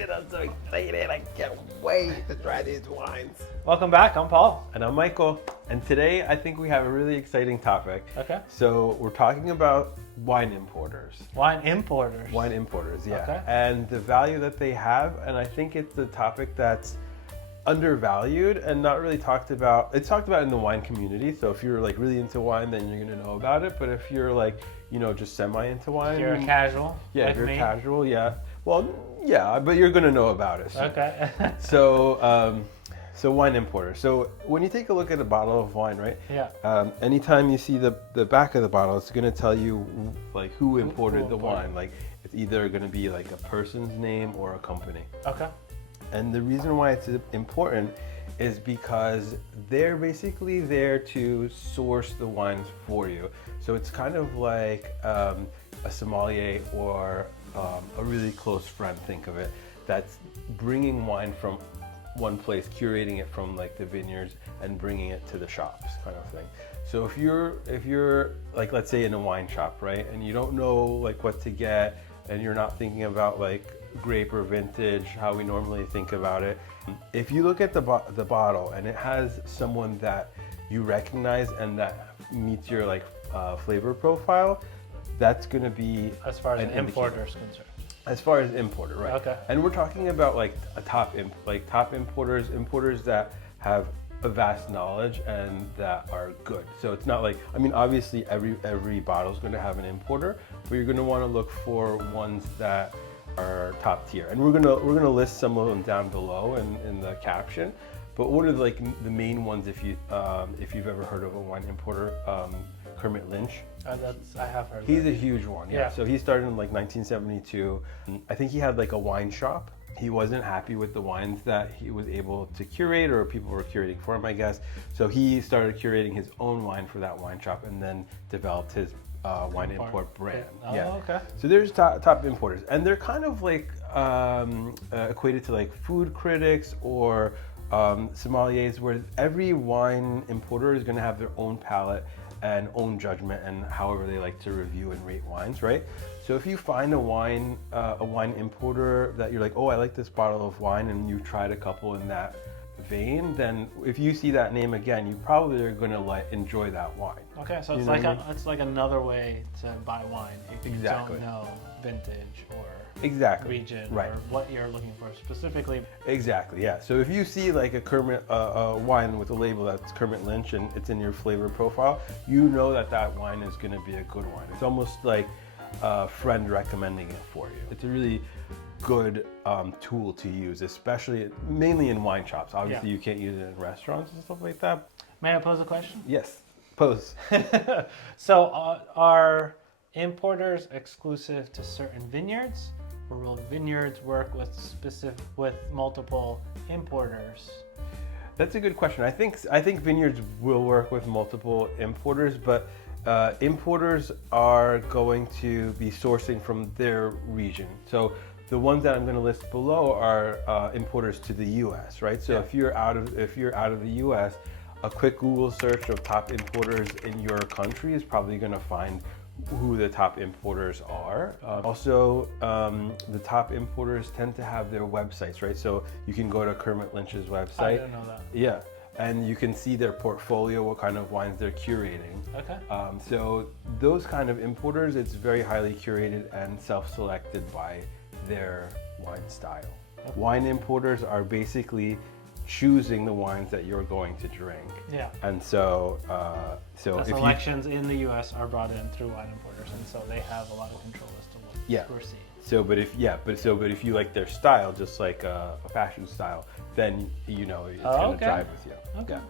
I'm so excited. I can't wait to try these wines. Welcome back. I'm Paul. And I'm Michael. And today I think we have a really exciting topic. Okay. So we're talking about wine importers. Wine importers. Wine importers, yeah. Okay. And the value that they have. And I think it's a topic that's undervalued and not really talked about. It's talked about in the wine community. So if you're like really into wine, then you're going to know about it. But if you're like, you know, just semi into wine. You're a casual. Yeah, like if you're me. casual, yeah. Well, yeah, but you're going to know about it. So. Okay. So wine importer. So when you take a look at a bottle of wine, right? Yeah. Anytime you see the back of the bottle, it's going to tell you like who imported the imported. wine. Like it's either going to be like a person's name or a company. Okay. And the reason why it's important is because they're basically there to source the wines for you. So it's kind of like a sommelier or a really close friend, think of it, that's bringing wine from one place, curating it from like the vineyards and bringing it to the shops kind of thing. So if you're like, let's say in a wine shop, right, and you don't know like what to get and you're not thinking about like grape or vintage, how we normally think about it, if you look at the bottle and it has someone that you recognize and that meets your like flavor profile, that's going to be As far as an an importer is concerned. As far as importer, right? Okay. And we're talking about like a top importers that have a vast knowledge and that are good. So it's not like, I mean, obviously every bottle is going to have an importer, but you're going to want to look for ones that are top tier. And we're gonna list some of them down below in the caption. But what are like the main ones if you've ever heard of a wine importer? Kermit Lynch. I have heard. He's that. a huge one. Yeah. Yeah. So he started in like 1972. I think he had like a wine shop. He wasn't happy with the wines that he was able to curate, or people were curating for him, I guess. So he started curating his own wine for that wine shop, and then developed his wine import brand. Oh, yeah. okay. So there's top importers, and they're kind of like equated to like food critics or sommeliers, where every wine importer is going to have their own palate and own judgment and however they like to review and rate wines, right? So if you find a wine importer that you're like, oh, I like this bottle of wine, and you've tried a couple in that vein, then if you see that name again, you probably are going to enjoy that wine. Okay, so You it's know like what I mean? it's like another way to buy wine if you Exactly. don't know vintage or region Right. or what you're looking for specifically. Exactly, yeah. So if you see like a Kermit wine with a label that's Kermit Lynch and it's in your flavor profile, you know that wine is going to be a good wine. It's almost like a friend recommending it for you. It's a really good tool to use, especially mainly in wine shops. Obviously, Yeah. you can't use it in restaurants and stuff like that. May I pose a question? Yes, pose. So are importers exclusive to certain vineyards, or will vineyards work with multiple importers? That's a good question. I think vineyards will work with multiple importers, but importers are going to be sourcing from their region. So the ones that I'm going to list below are importers to the U.S. Right? So Yeah. if you're out of the U.S., a quick Google search of top importers in your country is probably going to find who the top importers are. Also, the top importers tend to have their websites, right? So you can go to Kermit Lynch's website. I didn't know that. Yeah, and you can see their portfolio, what kind of wines they're curating. Okay. So those kind of importers, it's very highly curated and self-selected by their wine style. Okay. Wine importers are basically choosing the wines that you're going to drink. Yeah. And so The if you selections in the U.S. are brought in through wine importers, and so they have a lot of control as to what Yeah. we're seeing. but if you like their style, just like a fashion style, then you know it's Oh, gonna okay. drive with you. Okay. Yeah.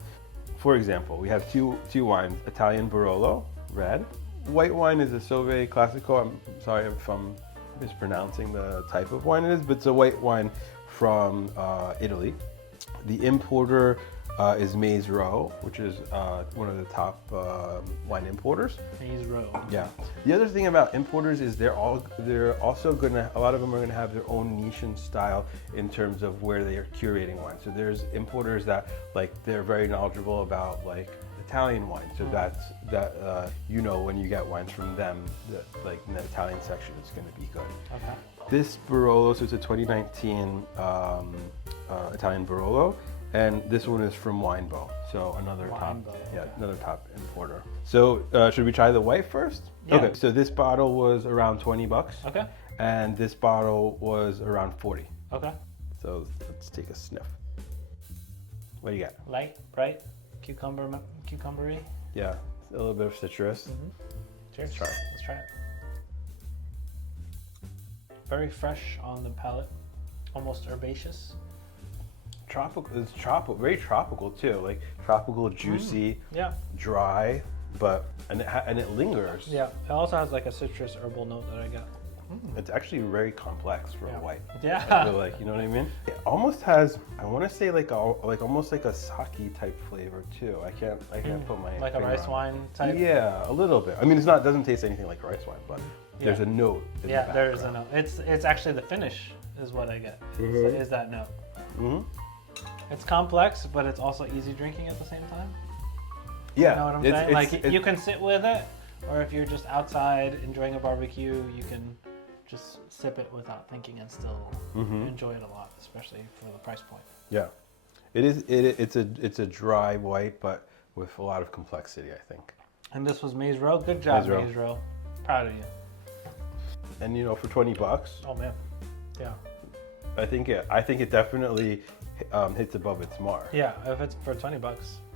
For example, we have two wines: Italian Barolo, red. White wine is a Sauve Classico. I'm sorry if I'm mispronouncing the type of wine it is, but it's a white wine from Italy. The importer is Maze Row, which is one of the top wine importers. Maze Row. Yeah. The other thing about importers is they're also gonna, a lot of them are gonna have their own niche and style in terms of where they are curating wine. So there's importers that like they're very knowledgeable about like Italian wine. So when you get wines from them, like in the Italian section, it's gonna be good. Okay. This Barolo, so it's a 2019 Italian Barolo, and this one is from Winebow, so another another top importer. So should we try the white first? Yeah. Okay. So this bottle was around $20. Okay. And this bottle was around 40. Okay. So let's take a sniff. What do you got? Light, bright, cucumbery. Yeah, a little bit of citrus. Cheers. Let's try it. Let's try it. Very fresh on the palate, almost herbaceous. Tropical. It's tropical, very tropical too. Like tropical, juicy, Yeah. dry, but and it lingers. Yeah. It also has like a citrus herbal note that I got. It's actually very complex for a white. Yeah. I feel like, you know what I mean? It almost has, I want to say like almost like a sake type flavor too. I can't put my Like a finger rice on it. wine type. Yeah, a little bit. I mean, doesn't taste anything like rice wine, but there's a note. In the Yeah, there is a background. note. It's actually the finish is what I get. So is that note? It's complex, but it's also easy drinking at the same time. Yeah, You know what I'm saying? Like you can sit with it, or if you're just outside enjoying a barbecue, you can just sip it without thinking and still enjoy it a lot, especially for the price point. Yeah, it is. It's a dry white, but with a lot of complexity, I think. And this was Maze Row. Good job, Maze Row. Maze Row. Proud of you. And you know, for $20, Oh man. Yeah. I think it definitely hits above its mark. Yeah. If it's for $20,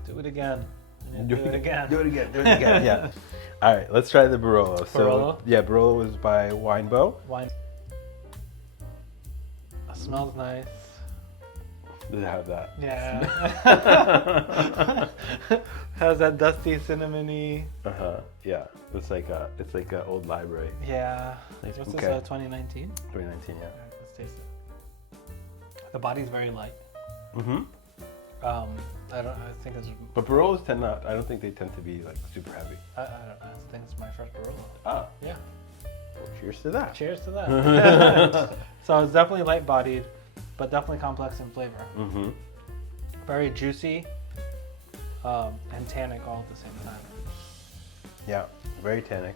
do it again. Do it again. Do it again. Do it again. Yeah. All right, let's try the Barolo. Barolo? So yeah, Barolo was by Winebow. Wine. It smells nice. Does it have that? Yeah. Has that dusty cinnamony. Yeah. It's like a old library. Yeah. What's this? Okay. 2019. 2019. Yeah. All right, let's taste it. The body's very light. I think it's. But Barolos I don't think they tend to be like super heavy. I don't know. I think it's my first Barolo. Oh. Yeah. Well, cheers to that. Cheers to that. So it's definitely light-bodied, but definitely complex in flavor. Very juicy, and tannic all at the same time. Yeah, very tannic.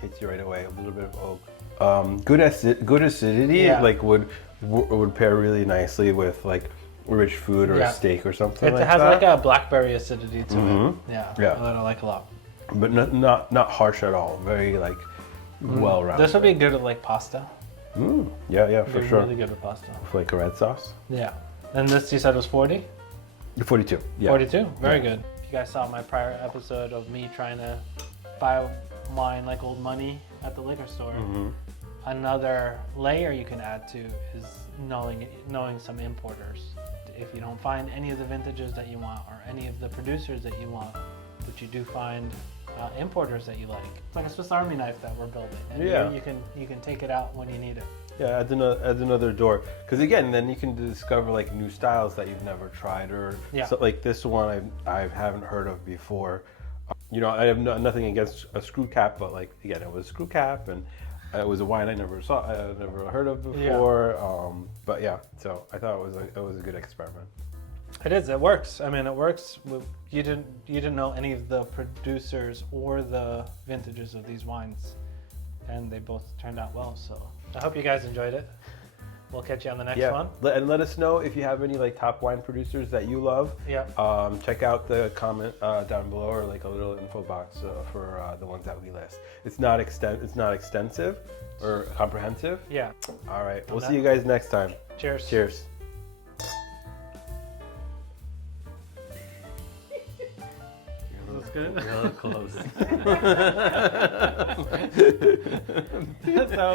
Hits you right away. A little bit of oak. Good acidity. Yeah. Like would pair really nicely with like rich food or a steak or something It like has that. like a blackberry acidity to it. Yeah. Yeah. That I like a lot. But not harsh at all. Very like well-rounded. This would be good with like pasta. Yeah, for Be sure. Really good with pasta. With like a red sauce. Yeah. And this you said was 40? 42. Yeah. 42. Very good. If you guys saw my prior episode of me trying to buy wine like old money at the liquor store, another layer you can add to is knowing some importers. If you don't find any of the vintages that you want or any of the producers that you want, but you do find importers that you like, it's like a Swiss Army knife that we're building. And you can take it out when you need it. Yeah, adds another door. Because again, then you can discover like new styles that you've never tried, or so, like this one I haven't heard of before. You know, I have nothing against a screw cap, but like again, it was a screw cap, and it was a wine I never heard of before. Yeah. But yeah, so I thought it was a good experiment. It is. It works. I mean, it works. You didn't know any of the producers or the vintages of these wines, and they both turned out well. So I hope you guys enjoyed it. We'll catch you on the next one. And let us know if you have any like top wine producers that you love. Yeah. Check out the comment down below, or like a little info box for the ones that we list. It's not extensive or comprehensive. Yeah. All right. We'll see you guys next time. Cheers. Cheers. That's good. Real close. So